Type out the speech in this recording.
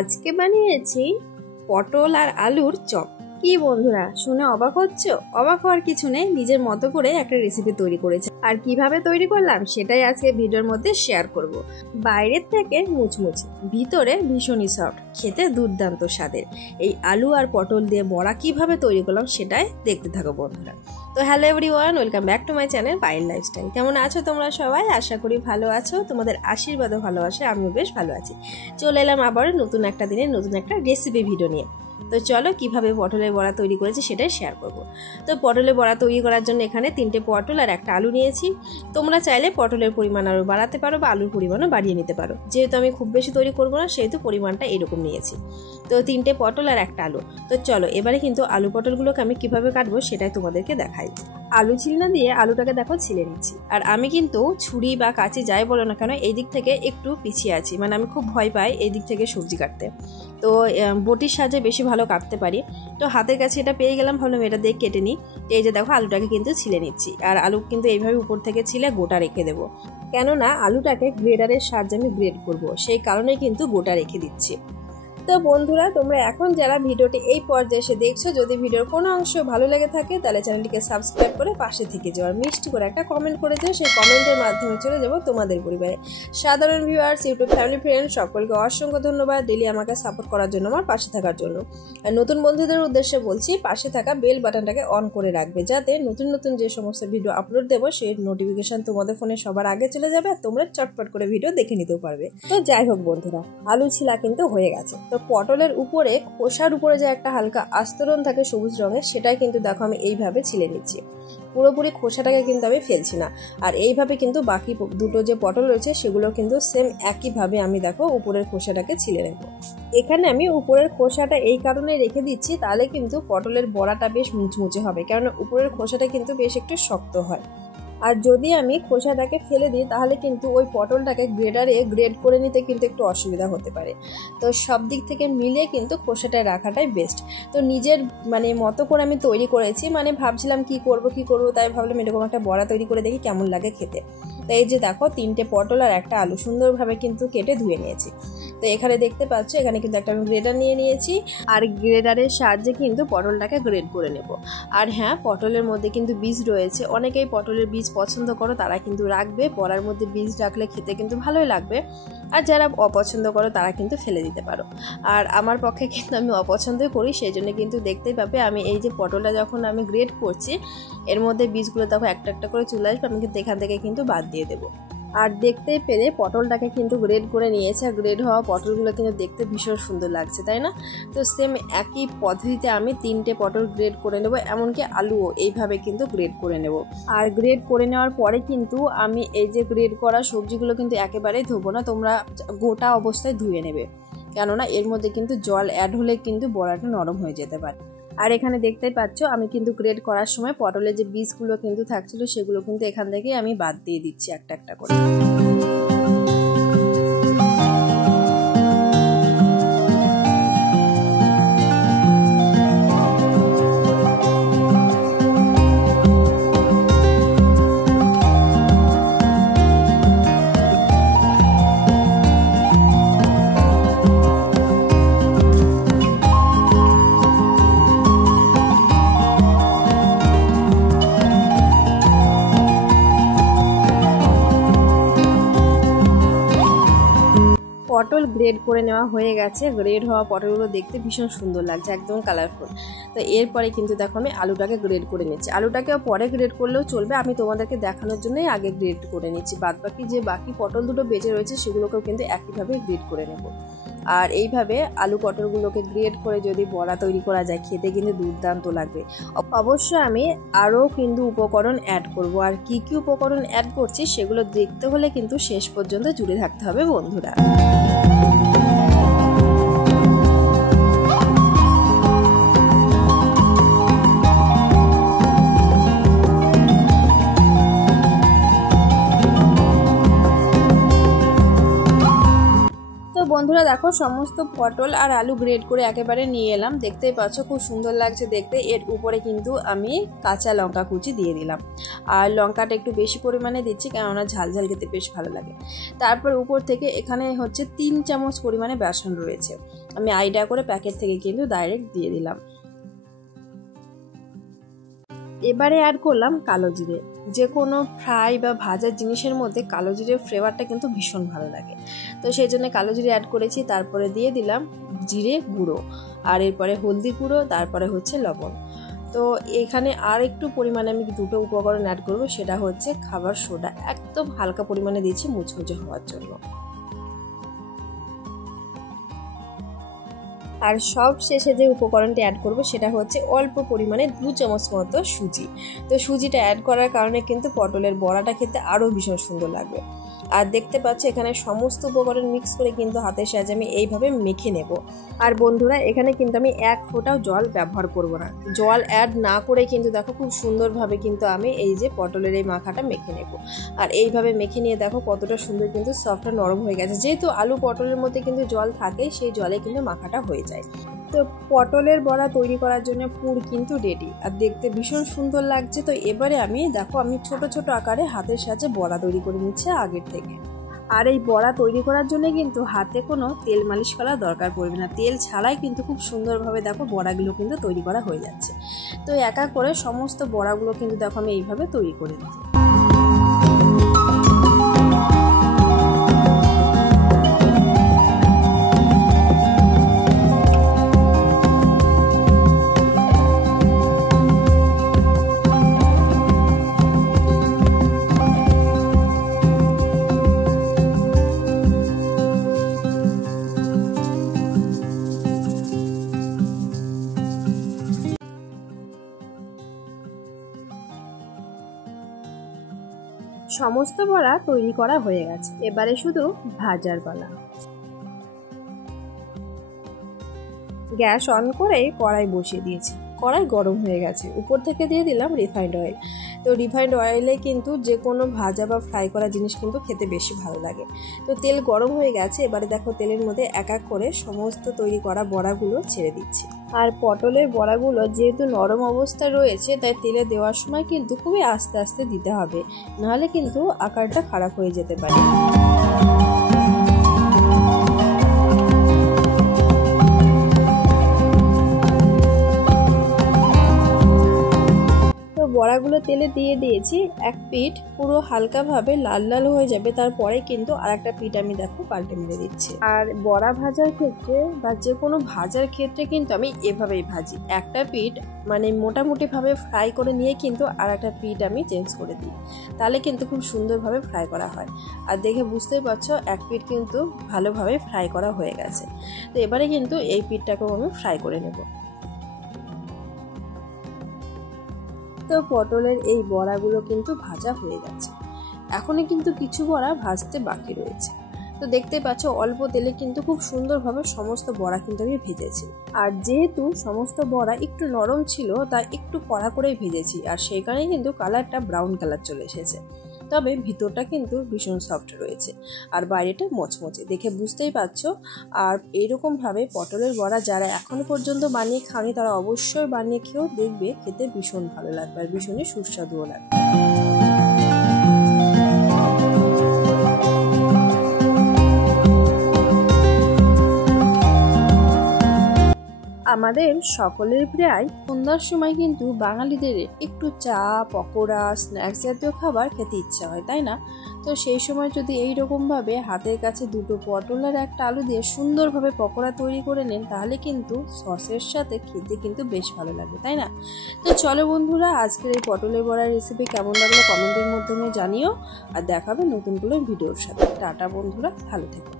আজকে বানিয়েছি পটল আর আলুর চপ। কি বন্ধুরা, শুনে অবাক হচ্ছ? অবাক হওয়ার কিছু নেই, নিজের মতো করে একটা রেসিপি তৈরি করেছে। আর কিভাবে তৈরি করলাম সেটাই আজকে ভিডিওর মধ্যে শেয়ার করব। বাইরের থেকে মুচমুচে, ভিতরে ভীষণই সফট, খেতে দুর্দান্ত স্বাদের এই আলু আর পটল দিয়ে বড়া কিভাবে তৈরি করলাম সেটাই দেখতে থাকো বন্ধুরা। তো hello everyone, welcome back to my channel Payel lifestyle. কেমন আছো তোমরা সবাই? আশা করি ভালো আছো। তোমাদের আশীর্বাদও ভালোবাসে আমিও বেশ ভালো আছি। চলে এলাম আবার নতুন একটা দিনে নতুন একটা রেসিপি ভিডিও নিয়ে। তো চলো কিভাবে পটলের বড়া তৈরি করেছি সেটাই শেয়ার করব। তো পটলের বড়া তৈরি করার জন্য এখানে 3টে পটল আর একটা আলু নিয়েছি। তোমরা চাইলে পটলের পরিমাণ আরও বাড়াতে পারো বা আলুর পরিমাণও বাড়িয়ে নিতে পারো। যেহেতু আমি খুব বেশি তৈরি করবো না সেহেতু পরিমাণটা এরকম নিয়েছি। তো 3টে পটল আর একটা আলু। তো চলো এবারে কিন্তু আলু পটলগুলোকে আমি কিভাবে কাটবো সেটাই তোমাদেরকে দেখাই। আলু ছিলনা দিয়ে আলুটাকে দেখো ছিলে নিচ্ছি। আর আমি কিন্তু ছুরি বা কাঁচি যাই বলো না কেন এই দিক থেকে একটু পিছিয়ে আছি, মানে আমি খুব ভয় পাই এই দিক থেকে সবজি কাটতে। তো বটির সাহায্যে বেশি ভালো কাটতে পারি। তো হাতের কাছে এটা পেয়ে গেলাম, ভাবলাম এটা দিয়ে কেটে নিই। তো এই যে দেখো আলুটাকে কিন্তু ছিলে নিচ্ছি। আর আলু কিন্তু এইভাবে উপর থেকে ছিলে গোটা রেখে দেবো, কেননা আলুটাকে গ্রেডারের সাহায্যে আমি গ্রেড করব, সেই কারণে কিন্তু গোটা রেখে দিচ্ছি। তো বন্ধুরা, তোমরা এখন যারা ভিডিওটি এই পর্যায়ে এসে দেখছো, যদি ভিডিওর কোনো অংশ ভালো লেগে থাকে তাহলে চ্যানেলটিকে সাবস্ক্রাইব করে পাশে থেকে যাও, আর মিষ্টি করে একটা কমেন্ট করে যাও। সেই কমেন্টের মাধ্যমে চলে যাবো তোমাদের পরিবারে। সাধারণ ভিউয়ার্স, ইউটিউব ফ্যামিলি ফ্রেন্ড সকলকে অসংখ্য ধন্যবাদ ডেলি আমাকে সাপোর্ট করার জন্য, আমার পাশে থাকার জন্য। আর নতুন বন্ধুদের উদ্দেশ্যে বলছি, পাশে থাকা বেল বাটনটাকে অন করে রাখবে, যাতে নতুন নতুন যে সমস্ত ভিডিও আপলোড দেবো সেই নোটিফিকেশন তোমাদের ফোনে সবার আগে চলে যাবে, আর তোমরা চটপট করে ভিডিও দেখে নিতেও পারবে। তো যাই হোক বন্ধুরা, আলু ছিলা কিন্তু হয়ে গেছে। তো পটলের উপরে খোসার উপরে যে একটা হালকা আস্তরণ থাকে সবুজ রঙের, সেটাই কিন্তু দেখো আমি এইভাবে ছিলে নিচ্ছি। পুরোপুরি খোসাটাকে কিন্তু আমি ফেলছি না। আর এইভাবে কিন্তু বাকি দুটো যে পটল রয়েছে সেগুলো কিন্তু সেম একইভাবে আমি দেখো উপরের খোসাটাকে ছিলে নেব। এখানে আমি উপরের খোসাটা এই কারণে রেখে দিচ্ছি, তাহলে কিন্তু পটলের বড়াটা বেশ মুচমুচে হবে, কেননা উপরের খোসাটা কিন্তু বেশ একটু শক্ত হয়। আর যদি আমি খোসাটাকে ফেলে দিই তাহলে কিন্তু ওই পটলটাকে গ্রেডারে গ্রেড করে নিতে কিন্তু একটু অসুবিধা হতে পারে। তো সব দিক থেকে মিলে কিন্তু খোসাটা রাখাটাই বেস্ট। তো নিজের মতো করে আমি তৈরি করেছি, ভাবছিলাম কি করব, তাই ভাবলাম এরকম একটা বড়া তৈরি করে দেখি কেমন লাগে খেতে। তো এই যে দেখো 3টে পটল আর একটা আলু সুন্দরভাবে কিন্তু কেটে ধুয়ে নিয়েছি। তো এখানে দেখতে পাচ্ছ এখানে কিন্তু একটা আমি গ্রেডার নিয়ে নিয়েছি, আর গ্রেডারের সাহায্যে কিন্তু পটলটাকে গ্রেড করে নেব। আর হ্যাঁ, পটলের মধ্যে কিন্তু বীজ রয়েছে, অনেকেই পটলের বীজ পছন্দ করো তারা কিন্তু রাখবে, বড়ার মধ্যে বীজ রাখলে খেতে কিন্তু ভালোই লাগবে। আর যারা অপছন্দ করো তারা কিন্তু ফেলে দিতে পারো। আর আমার পক্ষে কিন্তু আমি অপছন্দই করি, সেই জন্য কিন্তু দেখতেই পাবে আমি এই যে পটলটা যখন আমি গ্রেড করছি এর মধ্যে বীজগুলো দেখো একটা একটা করে চলে আসবে, আমি কিন্তু এখান থেকে কিন্তু বাদ দিয়ে দেবো। আর দেখতে পেলে পটলটাকে কিন্তু গ্রেড করে নিয়েছে, আর গ্রেড হওয়া পটলগুলো কিন্তু দেখতে ভীষণ সুন্দর লাগছে, তাই না? তো সেম একই পদ্ধতিতে আমি 3টে পটল গ্রেড করে নেব, এমনকি আলুও এইভাবে কিন্তু গ্রেড করে নেব। আর গ্রেড করে নেওয়ার পরে কিন্তু আমি এই যে গ্রেড করা সবজিগুলো কিন্তু একেবারেই ধোবো না, তোমরা গোটা অবস্থায় ধুয়ে নেবে, কেননা এর মধ্যে কিন্তু জল অ্যাড হলে কিন্তু বড়াটা নরম হয়ে যেতে পারে। আর এখানে দেখতেই পাচ্ছ আমি কিন্তু গ্রেড করার সময় পটলের যে বীজগুলো কিন্তু থাকছিল সেগুলো কিন্তু এখান থেকে আমি বাদ দিয়ে দিচ্ছি একটা একটা করে। পটল গ্রেড করে নেওয়া হয়ে গেছে। গ্রেড হওয়া পটলগুলো দেখতে ভীষণ সুন্দর লাগছে, একদম কালারফুল। তো এরপরে কিন্তু দেখো আমি আলুটাকে গ্রেড করে নিচ্ছি। আলুটাকে পরে গ্রেড করলেও চলবে, আমি তোমাদেরকে দেখানোর জন্যই আগে গ্রেড করে নিচ্ছি। বাকি পটল দুটো বেঁচে রয়েছে সেগুলোকেও কিন্তু একইভাবে গ্রেড করে নেব। আর এইভাবে আলু পটলগুলোকে গ্রেড করে যদি বড়া তৈরি করা যায় খেতে কিন্তু দুর্দান্ত লাগবে। অবশ্যই আমি আরও কিন্তু উপকরণ অ্যাড করব, আর কি কি উপকরণ অ্যাড করছি সেগুলো দেখতে হলে কিন্তু শেষ পর্যন্ত জুড়ে থাকতে হবে বন্ধুরা। বন্ধুরা দেখো সমস্ত পটল আর আলু গ্রেড করে একেবারে নিয়ে এলাম। দেখতেই পাচ্ছ খুব সুন্দর লাগছে দেখতে। এর উপরে কিন্তু আমি কাঁচা লঙ্কা কুচি দিয়ে দিলাম, আর লঙ্কাটা একটু বেশি পরিমাণে দিচ্ছি কেননা ঝাল ঝাল খেতে বেশ ভালো লাগে। তারপর উপর থেকে এখানে হচ্ছে 3 চামচ পরিমাণে বেসন রয়েছে, আমি আইডিয়া করে প্যাকেট থেকে কিন্তু ডাইরেক্ট দিয়ে দিলাম। এবারে অ্যাড করলাম কালো জিরে। যে কোনো ফ্রাই বা ভাজার জিনিসের মধ্যে কালো জিরের ফ্লেভারটা কিন্তু ভীষণ ভালো লাগে, তো সেই জন্য কালো জিরে অ্যাড করেছি। তারপরে দিয়ে দিলাম জিরে গুঁড়ো, আর এরপরে হলদি গুঁড়ো, তারপরে হচ্ছে লবণ। তো এখানে আর একটু পরিমাণে আমি দুটো উপকরণ অ্যাড করব, সেটা হচ্ছে খাবার সোডা। একদম হালকা পরিমাণে দিচ্ছি মুচমুচে হওয়ার জন্য। আর সব শেষে যে উপকরণটি অ্যাড করব সেটা হচ্ছে অল্প পরিমাণে 2 চামচ মতো সুজি। তো সুজিটা অ্যাড করার কারণে কিন্তু পটলের বড়াটা খেতে আরও ভীষণ সুন্দর লাগবে। আর দেখতে পাচ্ছ এখানে সমস্ত উপকরণ মিক্স করে কিন্তু হাতের সাহায্যে আমি এইভাবে মেখে নেব। আর বন্ধুরা এখানে কিন্তু আমি 1 ফোঁটাও জল ব্যবহার করব না, জল অ্যাড না করে কিন্তু দেখো খুব সুন্দরভাবে কিন্তু আমি এই যে পটলের এই মাখাটা মেখে নেব। আর এইভাবে মেখে নিয়ে দেখো কতটা সুন্দর কিন্তু সফট নরম হয়ে গেছে। যেহেতু আলু পটলের মধ্যে কিন্তু জল থাকে, সেই জলে কিন্তু মাখাটা হয়ে যায়। তো পটলের বড়া তৈরি করার জন্য পুর কিন্তু রেডি, আর দেখতে ভীষণ সুন্দর লাগছে। তো এবারে আমি দেখো আমি ছোট ছোট আকারে হাতের সাহায্যে বড়া তৈরি করে নিচ্ছি আগের থেকে। আর এই বড়া তৈরি করার জন্য কিন্তু হাতে কোনো তেল মালিশ করার দরকার পড়বে না, তেল ছাড়াই কিন্তু খুব সুন্দরভাবে দেখো বড়াগুলো কিন্তু তৈরি করা হয়ে যাচ্ছে। তো একা করে সমস্ত বড়াগুলো কিন্তু দেখো আমি এইভাবে তৈরি করে নিচ্ছি। সমস্ত বড়া তৈরি করা হয়ে গেছে, এবারে শুধু ভাজার পালা। গ্যাস অন করে কড়াই বসিয়ে দিয়েছি, কড়াই গরম হয়ে গেছে। উপর থেকে দিয়ে দিলাম রিফাইন্ড অয়েল। তো রিফাইন্ড অয়েলে কিন্তু যে কোনো ভাজা বা ফ্রাই করা জিনিস কিন্তু খেতে বেশি ভালো লাগে। তো তেল গরম হয়ে গেছে, এবারে দেখো তেলের মধ্যে এক এক করে সমস্ত তৈরি করা বড়াগুলো ছেড়ে দিচ্ছি। আর পটলের বড়াগুলো যেহেতু নরম অবস্থায় রয়েছে, তাই তেলে দেওয়ার সময় কিন্তু খুবই আস্তে আস্তে দিতে হবে, নাহলে কিন্তু আকারটা খারাপ হয়ে যেতে পারে। বড়াগুলো তেলে দিয়ে দিয়েছি, এক পিঠ পুরো হালকাভাবে লাল লাল হয়ে যাবে, তারপরে কিন্তু আর একটা পিঠ আমি দেখো পাল্টে মেরে দিচ্ছি। আর বড়া ভাজার ক্ষেত্রে বা যে কোনো ভাজার ক্ষেত্রে কিন্তু আমি এভাবেই ভাজি, একটা পিঠ মানে মোটামুটি ভাবে ফ্রাই করে নিয়ে কিন্তু আর একটা পিঠ আমি চেঞ্জ করে দিই, তাহলে কিন্তু খুব সুন্দরভাবে ফ্রাই করা হয়। আর দেখে বুঝতেই পারছো এক পিঠ কিন্তু ভালোভাবে ফ্রাই করা হয়ে গেছে। তো এবারে কিন্তু এই পিঠটাকেও আমি ফ্রাই করে নেব। তো পটলের এই বড়াগুলো কিন্তু ভাজা হয়ে গেছে, এখনই কিন্তু কিছু বড়া ভাজতে বাকি রয়েছে। তো দেখতে পাচ্ছ অল্প তেলে কিন্তু খুব সুন্দরভাবে সমস্ত বড়া কিন্তু আমি ভেজেছি। আর যেহেতু সমস্ত বড়া একটু নরম ছিল, তাই একটু কড়া করেই ভেজেছি, আর সেই কারণেই কিন্তু কালারটা ব্রাউন কালার চলে এসেছে। তবে ভিতরটা কিন্তু ভীষণ সফট রয়েছে, আর বাইরেটা মচমচে, দেখে বুঝতেই পারছো। আর এইরকমভাবে পটলের বড়া যারা এখনো পর্যন্ত বানিয়ে খাওনি, তারা অবশ্যই বানিয়ে খেয়েও দেখবে, খেতে ভীষণ ভালো লাগবে আর ভীষণই সুস্বাদুও লাগবে। আমাদের সকলের প্রায় সন্ধ্যার সময় কিন্তু বাঙালিদের একটু চা, পকোড়া, স্ন্যাক্স জাতীয় খাবার খেতে ইচ্ছা হয়, তাই না? তো সেই সময় যদি এই রকমভাবে হাতের কাছে দুটো পটল আর একটা আলু দিয়ে সুন্দরভাবে পকোড়া তৈরি করে নেন, তাহলে কিন্তু সসের সাথে খেতে কিন্তু বেশ ভালো লাগে, তাই না? তো চলো বন্ধুরা, আজকের এই পটলের বড়ার রেসিপি কেমন লাগলো কমেন্টের মাধ্যমে জানিও, আর দেখাবে নতুন কোনো ভিডিওর সাথে। টাটা বন্ধুরা, ভালো থেকো।